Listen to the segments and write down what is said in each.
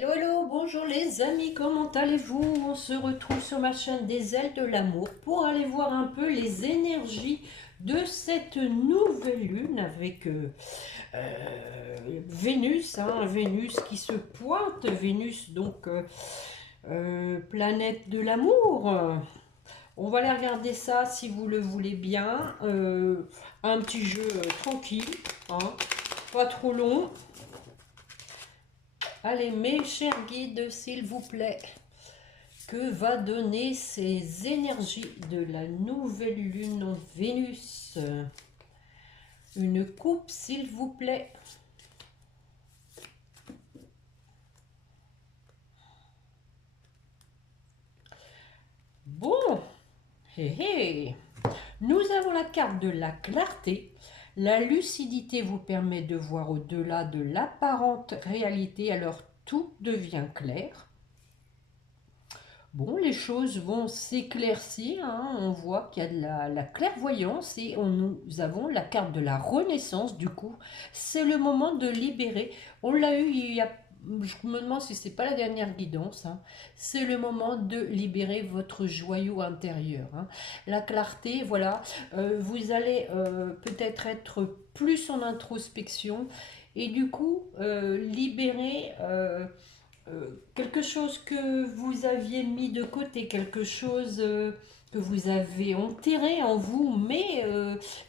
Hello, bonjour les amis, comment allez-vous? On se retrouve sur ma chaîne des ailes de l'amour pour aller voir un peu les énergies de cette nouvelle lune avec Vénus, Vénus qui se pointe, Vénus donc planète de l'amour. On va aller regarder ça si vous le voulez bien. Un petit jeu tranquille, hein, pas trop long. Allez, mes chers guides, s'il vous plaît, que va donner ces énergies de la nouvelle lune en Vénus? Une coupe, s'il vous plaît. Bon, hé hé. Nous avons la carte de la clarté. La lucidité vous permet de voir au-delà de l'apparente réalité, alors tout devient clair. Bon, les choses vont s'éclaircir, hein. On voit qu'il y a de la clairvoyance et nous avons la carte de la renaissance. Du coup, c'est le moment de libérer. On l'a eu il y a, je me demande si c'est pas la dernière guidance, hein. C'est le moment de libérer votre joyau intérieur, hein. La clarté, voilà. Vous allez peut-être être plus en introspection et du coup libérer quelque chose que vous aviez mis de côté, quelque chose que vous avez enterré en vous, mais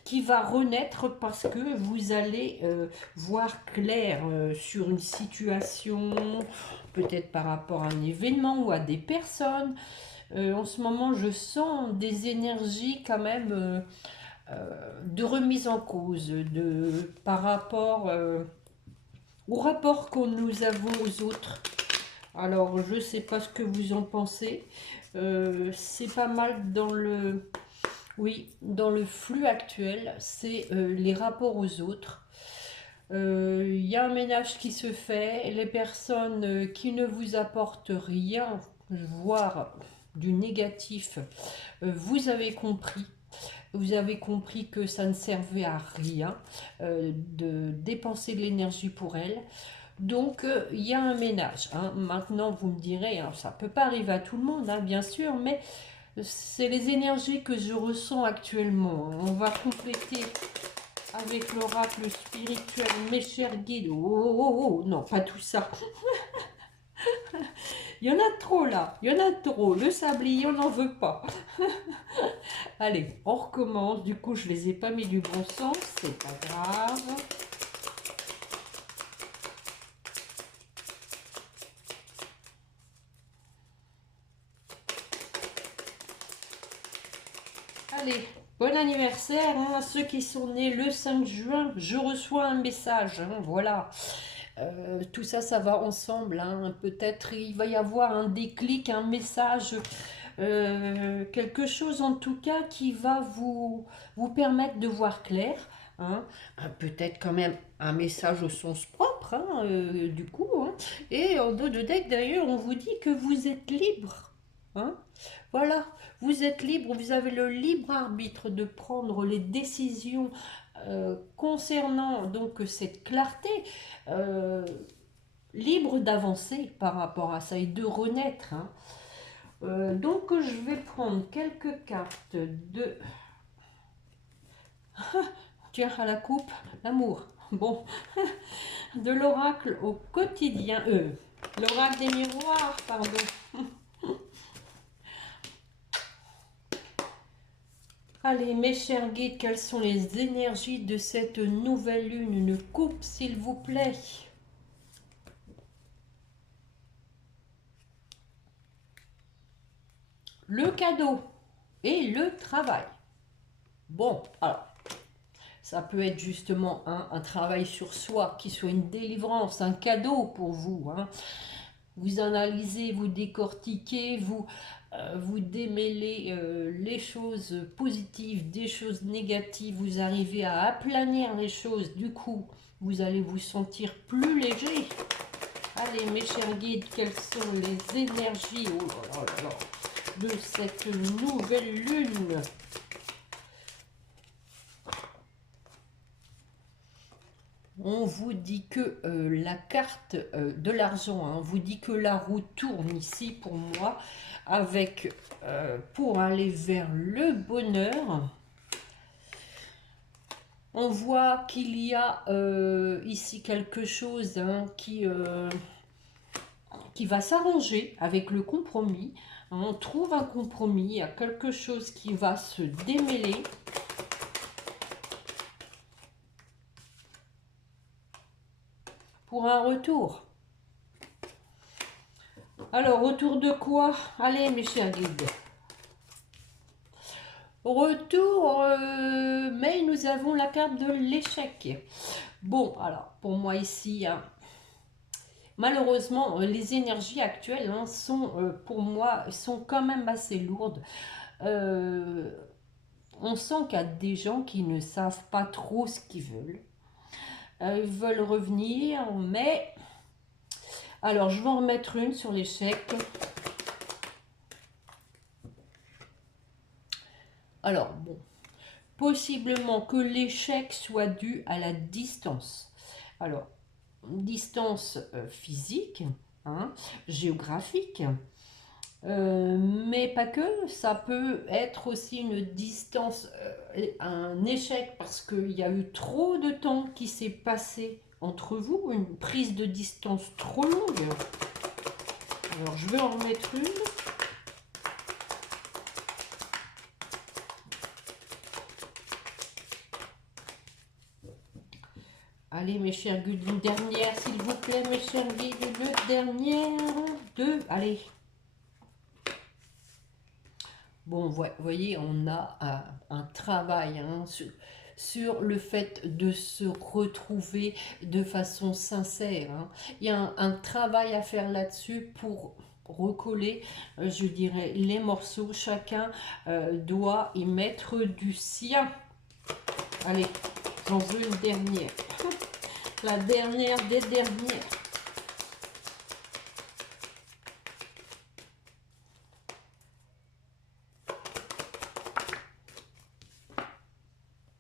qui va renaître parce que vous allez voir clair sur une situation, peut-être par rapport à un événement ou à des personnes. En ce moment, je sens des énergies quand même de remise en cause, par rapport au rapport que nous avons aux autres. Alors, je ne sais pas ce que vous en pensez. C'est pas mal dans le, oui, dans le flux actuel. C'est les rapports aux autres. Il y a un ménage qui se fait. Les personnes qui ne vous apportent rien, voire du négatif, vous avez compris. Vous avez compris que ça ne servait à rien de dépenser de l'énergie pour elles. Donc, il y a un ménage, hein. Maintenant, vous me direz, hein, ça ne peut pas arriver à tout le monde, hein, bien sûr, mais c'est les énergies que je ressens actuellement. On va compléter avec l'oracle spirituel, mes chers guides. Oh, oh, oh, oh, non, pas tout ça. Il y en a trop là, il y en a trop. Le sablier, on n'en veut pas. Allez, on recommence. Du coup, je ne les ai pas mis du bon sens, c'est pas grave. Allez, bon anniversaire, hein, à ceux qui sont nés le 5 juin. Je reçois un message, hein, voilà. Tout ça, ça va ensemble, hein. Peut-être il va y avoir un déclic, un message, quelque chose en tout cas qui va vous permettre de voir clair, hein. Peut-être quand même un message au sens propre, hein, du coup, hein. Et en dos de deck, d'ailleurs, on vous dit que vous êtes libre, hein. Voilà, vous êtes libre, vous avez le libre arbitre de prendre les décisions concernant donc cette clarté, euh, libre d'avancer par rapport à ça et de renaître, hein. Donc je vais prendre quelques cartes de... Tiens, à la coupe, l'amour. Bon, de l'oracle au quotidien. L'oracle des miroirs, pardon. Allez, mes chers guides, quelles sont les énergies de cette nouvelle lune? Une coupe, s'il vous plaît. Le cadeau et le travail. Bon, alors, ça peut être justement un travail sur soi, qui soit une délivrance, un cadeau pour vous, hein. Vous analysez, vous décortiquez, vous démêlez les choses positives des choses négatives, vous arrivez à aplanir les choses, du coup, vous allez vous sentir plus léger. Allez, mes chers guides, quelles sont les énergies, oh là là là, de cette nouvelle lune? On vous dit que la carte de l'argent, hein, on vous dit que la roue tourne ici pour moi, avec pour aller vers le bonheur. On voit qu'il y a ici quelque chose, hein, qui va s'arranger avec le compromis. On trouve un compromis, il y a quelque chose qui va se démêler. Pour un retour. Alors, retour de quoi? Allez, mes chers guides. Retour, mais nous avons la carte de l'échec. Bon, alors, pour moi ici, hein, malheureusement, les énergies actuelles, hein, sont, pour moi, sont quand même assez lourdes. On sent qu'il y a des gens qui ne savent pas trop ce qu'ils veulent. Ils veulent revenir, mais... Alors, je vais en remettre une sur l'échec. Alors, bon, possiblement que l'échec soit dû à la distance. Alors, distance physique, hein, géographique, mais pas que, ça peut être aussi une distance, un échec parce qu'il y a eu trop de temps qui s'est passé entre vous, une prise de distance trop longue. Alors, je vais en remettre une. Allez, mes chers guides, une dernière, s'il vous plaît, mes chers guides, le dernière, deux, allez. Bon, vous voyez, on a un travail, hein, sur le fait de se retrouver de façon sincère, hein. Il y a un travail à faire là-dessus pour recoller, je dirais, les morceaux. Chacun doit y mettre du sien. Allez, j'en veux une dernière. La dernière des dernières.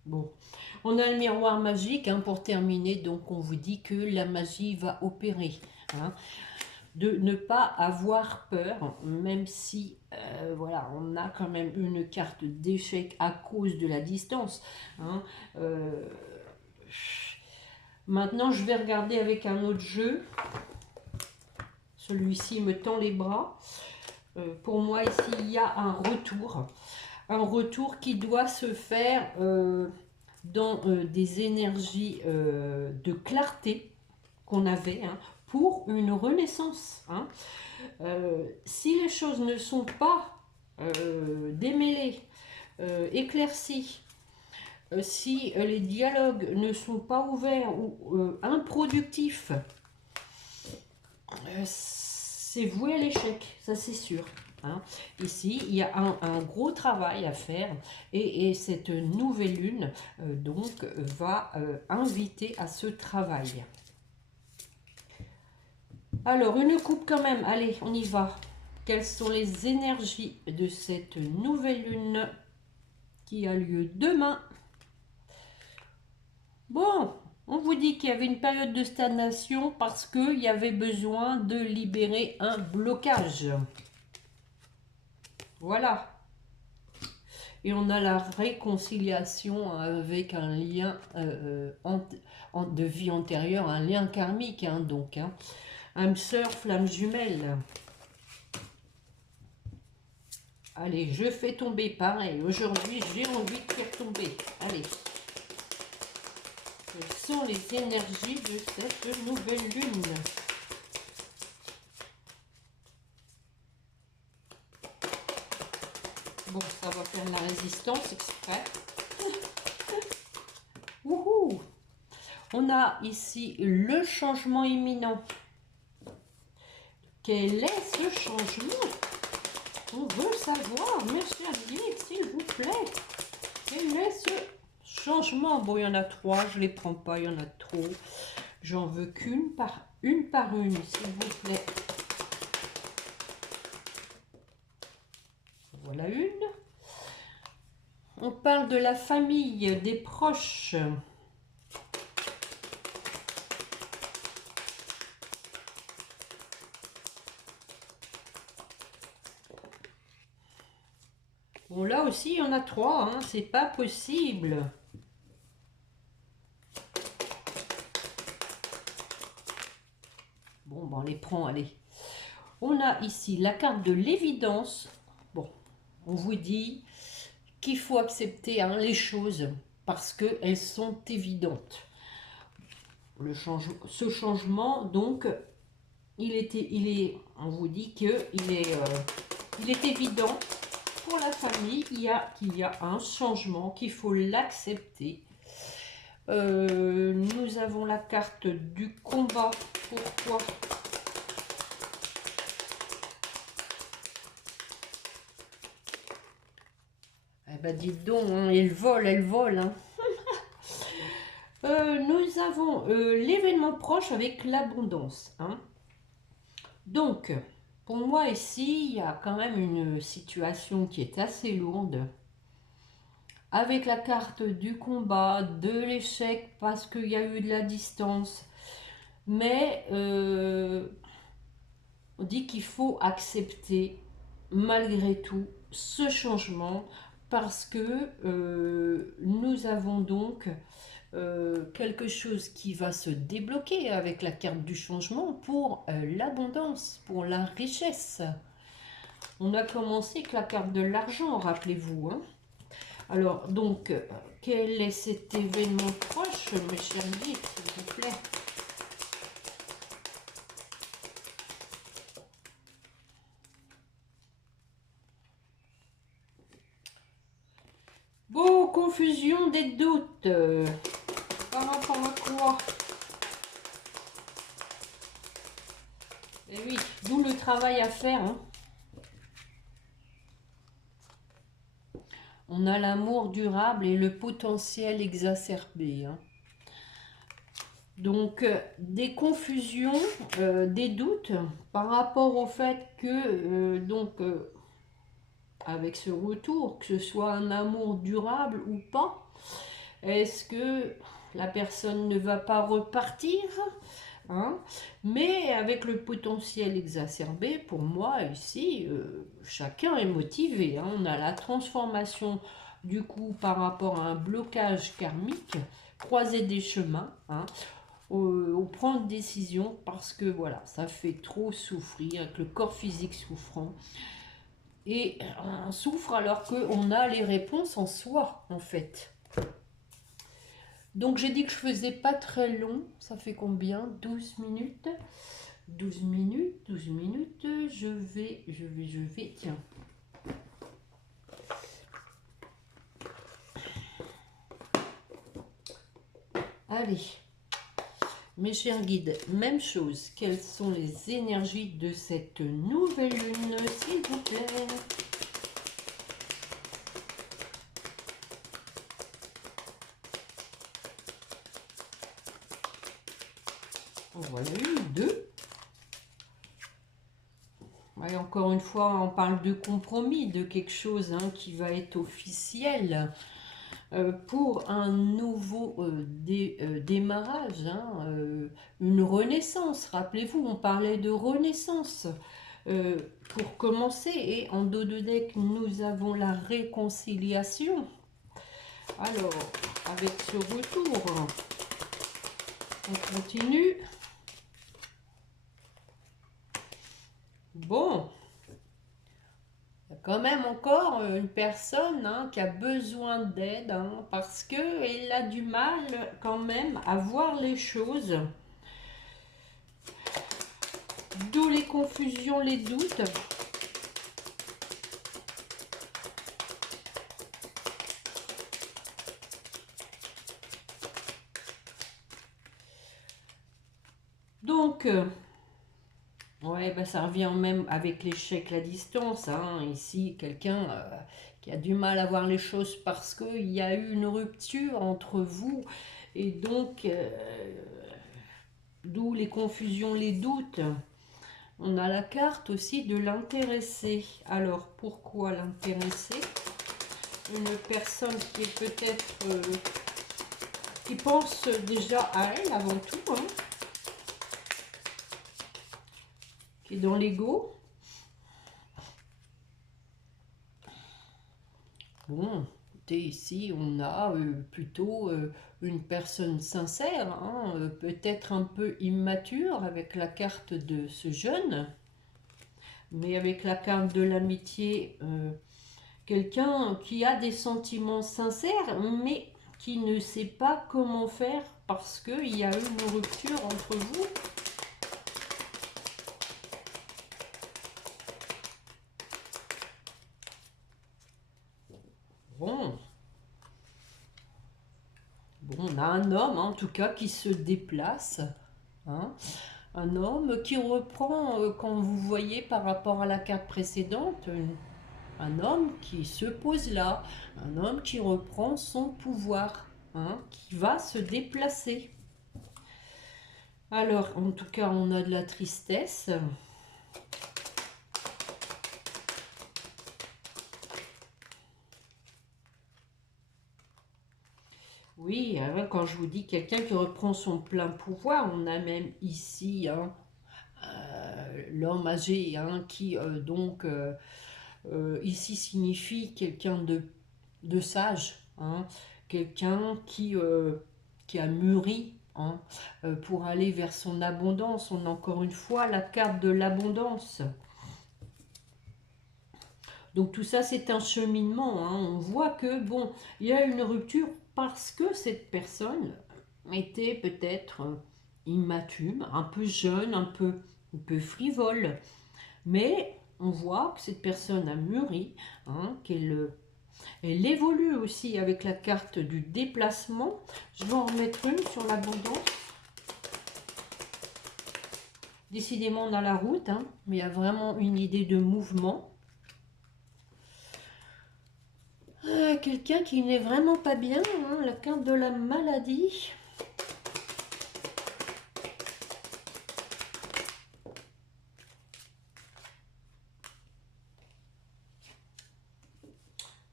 Bon, on a le miroir magique, hein, pour terminer. Donc, on vous dit que la magie va opérer, hein, de ne pas avoir peur, même si, voilà, on a quand même une carte d'échec à cause de la distance, hein. Maintenant, je vais regarder avec un autre jeu. Celui-ci me tend les bras. Pour moi, ici, il y a un retour. Un retour qui doit se faire dans des énergies de clarté qu'on avait, hein, pour une renaissance, hein. Si les choses ne sont pas démêlées, éclaircies, si les dialogues ne sont pas ouverts ou improductifs, c'est voué à l'échec, ça c'est sûr, hein. Ici, il y a un gros travail à faire, et cette nouvelle lune donc va inviter à ce travail. Alors, une coupe quand même, allez, on y va. Quelles sont les énergies de cette nouvelle lune qui a lieu demain? Bon, on vous dit qu'il y avait une période de stagnation parce qu'il y avait besoin de libérer un blocage. Voilà. Et on a la réconciliation avec un lien de vie antérieure, un lien karmique, hein, donc, hein. Âme sœur, flamme jumelle. Allez, je fais tomber pareil. Aujourd'hui, j'ai envie de faire tomber. Allez. Quelles sont les énergies de cette nouvelle lune? Bon, ça va faire de la résistance exprès. Wouhou! On a ici le changement imminent. Quel est ce changement? On veut savoir, mes chers guides, s'il vous plaît. Quel est ce changement? Bon, il y en a 3, je ne les prends pas, il y en a trop. J'en veux qu'une par une, s'il vous plaît. Voilà une. On parle de la famille, des proches. Bon, là aussi, il y en a 3, hein, c'est pas possible. Bon, ben, on les prend, allez. On a ici la carte de l'évidence. Bon, on vous dit qu'il faut accepter, hein, les choses parce qu'elles sont évidentes. Ce changement, donc, on vous dit il est évident pour la famille qu'il y a un changement, qu'il faut l'accepter. Nous avons la carte du combat. Pourquoi? Eh ben, dites donc, hein, elle vole, hein. Nous avons l'événement proche avec l'abondance, hein. Donc, pour moi ici, il y a quand même une situation qui est assez lourde. Avec la carte du combat, de l'échec, parce qu'il y a eu de la distance. Mais on dit qu'il faut accepter, malgré tout, ce changement, parce que nous avons donc quelque chose qui va se débloquer avec la carte du changement pour l'abondance, pour la richesse. On a commencé avec la carte de l'argent, rappelez-vous, hein. Alors, donc, quel est cet événement proche, mes chers guides, s'il vous plaît? Bon, confusion des doutes. Par rapport à quoi? Eh oui, d'où le travail à faire, hein. On a l'amour durable et le potentiel exacerbé, hein. Donc, des confusions, des doutes par rapport au fait que, avec ce retour, que ce soit un amour durable ou pas, est-ce que la personne ne va pas repartir, hein? Mais avec le potentiel exacerbé, pour moi, ici, chacun est motivé, hein. On a la transformation, du coup, par rapport à un blocage karmique, croiser des chemins, hein. On prend une décision parce que, voilà, ça fait trop souffrir, avec le corps physique souffrant. Et on souffre alors qu'on a les réponses en soi, en fait. Donc j'ai dit que je faisais pas très long. Ça fait combien? 12 minutes. 12 minutes, 12 minutes. Je vais. Tiens. Allez. Mes chers guides, même chose. Quelles sont les énergies de cette nouvelle lune, s'il vous plaît? Voilà, une, deux. Ouais, encore une fois, on parle de compromis, de quelque chose, hein, qui va être officiel pour un nouveau démarrage, hein, une renaissance. Rappelez-vous, on parlait de renaissance pour commencer. Et en dos de deck, nous avons la réconciliation. Alors, avec ce retour, on continue. Bon, il y a quand même encore une personne, hein, qui a besoin d'aide, hein, parce qu'elle a du mal quand même à voir les choses. D'où les confusions, les doutes. Donc, ouais, bah, ça revient même avec l'échec, la distance, hein. Ici, quelqu'un qui a du mal à voir les choses parce qu'il y a eu une rupture entre vous. Et donc, d'où les confusions, les doutes. On a la carte aussi de l'intéressé. Alors, pourquoi l'intéressé? Une personne qui est peut-être... qui pense déjà à elle avant tout, hein, qui est dans l'ego. Bon, écoutez, ici, on a plutôt une personne sincère, hein, peut-être un peu immature avec la carte de ce jeune, mais avec la carte de l'amitié, quelqu'un qui a des sentiments sincères, mais qui ne sait pas comment faire parce qu'il y a eu une rupture entre vous. Bon, bon, on a un homme, hein, en tout cas, qui se déplace, hein. Un homme qui reprend, quand vous voyez par rapport à la carte précédente, un homme qui se pose là, un homme qui reprend son pouvoir, hein, qui va se déplacer. Alors, en tout cas, on a de la tristesse. Oui, hein, quand je vous dis quelqu'un qui reprend son plein pouvoir, on a même ici, hein, l'homme âgé, hein, qui ici signifie quelqu'un de sage, hein, quelqu'un qui a mûri, hein, pour aller vers son abondance. On a encore une fois la carte de l'abondance. Donc tout ça, c'est un cheminement, hein. On voit que, bon, il y a une rupture parce que cette personne était peut-être immature, un peu jeune, un peu frivole. Mais on voit que cette personne a mûri, hein, elle évolue aussi avec la carte du déplacement. Je vais en remettre une sur l'abondance. Décidément, on a la route, hein, mais il y a vraiment une idée de mouvement. Quelqu'un qui n'est vraiment pas bien, hein, la carte de la maladie.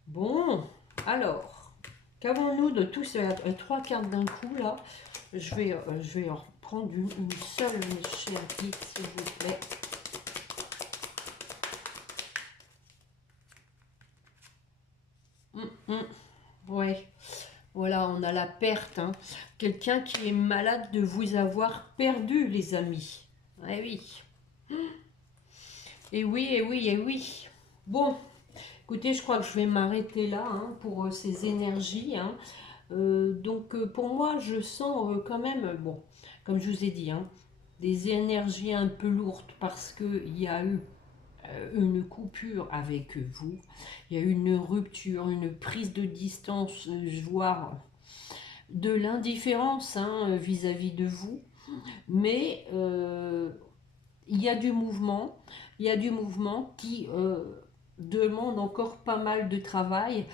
Bon, alors, qu'avons-nous de tous ces trois cartes d'un coup là? Je vais en prendre une seule, mes chers guides, s'il vous plaît. Ouais, voilà, on a la perte, hein. Quelqu'un qui est malade de vous avoir perdu, les amis. Eh oui. Et oui, et oui, et oui. Bon, écoutez, je crois que je vais m'arrêter là, hein, pour ces énergies, hein. Pour moi, je sens quand même, bon, comme je vous ai dit, hein, des énergies un peu lourdes parce qu'il y a eu une coupure avec vous, il y a eu une rupture, une prise de distance, voire de l'indifférence, hein, vis-à-vis de vous. Mais il y a du mouvement, il y a du mouvement qui demande encore pas mal de travail,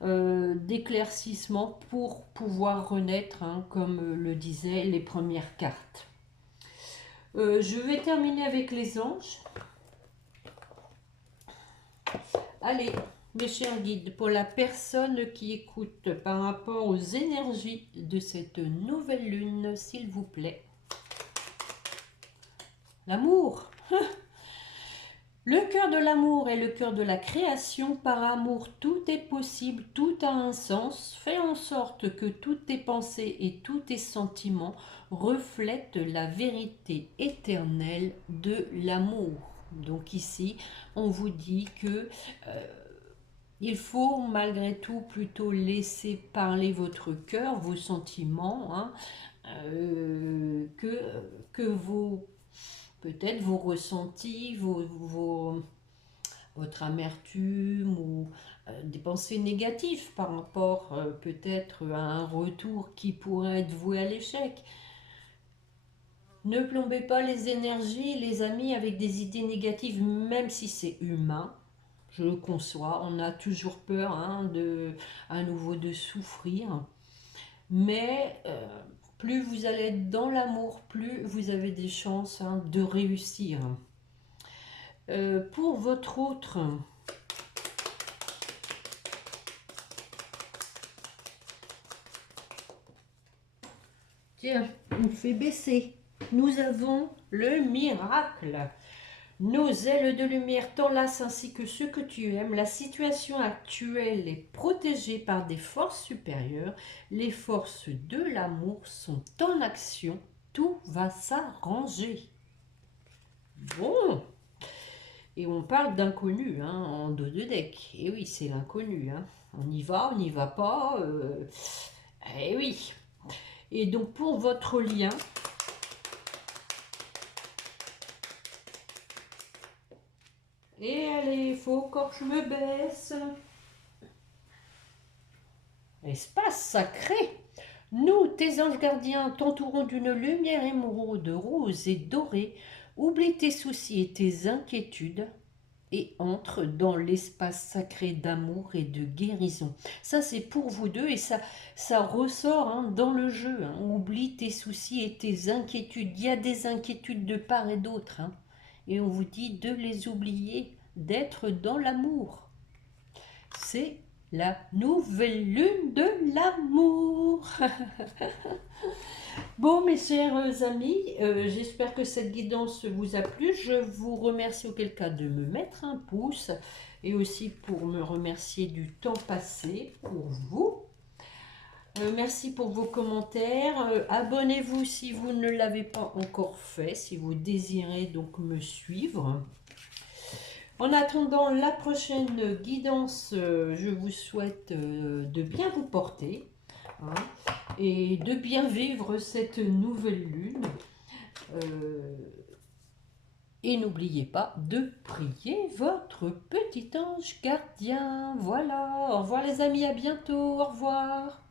d'éclaircissement pour pouvoir renaître, hein, comme le disaient les premières cartes. Je vais terminer avec les anges. Allez, mes chers guides, pour la personne qui écoute par rapport aux énergies de cette nouvelle lune, s'il vous plaît. L'amour. Le cœur de l'amour est le cœur de la création. Par amour, tout est possible, tout a un sens. Fais en sorte que toutes tes pensées et tous tes sentiments reflètent la vérité éternelle de l'amour. Donc ici, on vous dit que il faut malgré tout plutôt laisser parler votre cœur, vos sentiments, hein, que vos peut-être vos ressentis, votre amertume ou des pensées négatives par rapport peut-être à un retour qui pourrait être voué à l'échec. Ne plombez pas les énergies, les amis, avec des idées négatives, même si c'est humain. Je le conçois, on a toujours peur, hein, à nouveau de souffrir. Mais plus vous allez être dans l'amour, plus vous avez des chances, hein, de réussir. Pour votre autre, tiens, on fait baisser. Nous avons le miracle. Nos ailes de lumière t'enlacent ainsi que ceux que tu aimes. La situation actuelle est protégée par des forces supérieures. Les forces de l'amour sont en action. Tout va s'arranger. Bon, et on parle d'inconnu hein, en dos de deck. Et oui, c'est l'inconnu. Hein. On n'y va pas. Eh oui. Et donc pour votre lien, et allez, il faut encore que je me baisse. Espace sacré. Nous, tes anges gardiens, t'entourons d'une lumière émeraude, rose et dorée. Oublie tes soucis et tes inquiétudes et entre dans l'espace sacré d'amour et de guérison. Ça, c'est pour vous deux et ça ressort hein, dans le jeu. Hein. Oublie tes soucis et tes inquiétudes. Il y a des inquiétudes de part et d'autre. Hein. Et on vous dit de les oublier, d'être dans l'amour. C'est la nouvelle lune de l'amour. Bon, mes chers amis, j'espère que cette guidance vous a plu. Je vous remercie auquel cas de me mettre un pouce et aussi pour me remercier du temps passé pour vous. Merci pour vos commentaires. Abonnez-vous si vous ne l'avez pas encore fait, si vous désirez donc me suivre. En attendant la prochaine guidance, je vous souhaite de bien vous porter hein, et de bien vivre cette nouvelle lune. Et n'oubliez pas de prier votre petit ange gardien. Voilà, au revoir les amis, à bientôt, au revoir.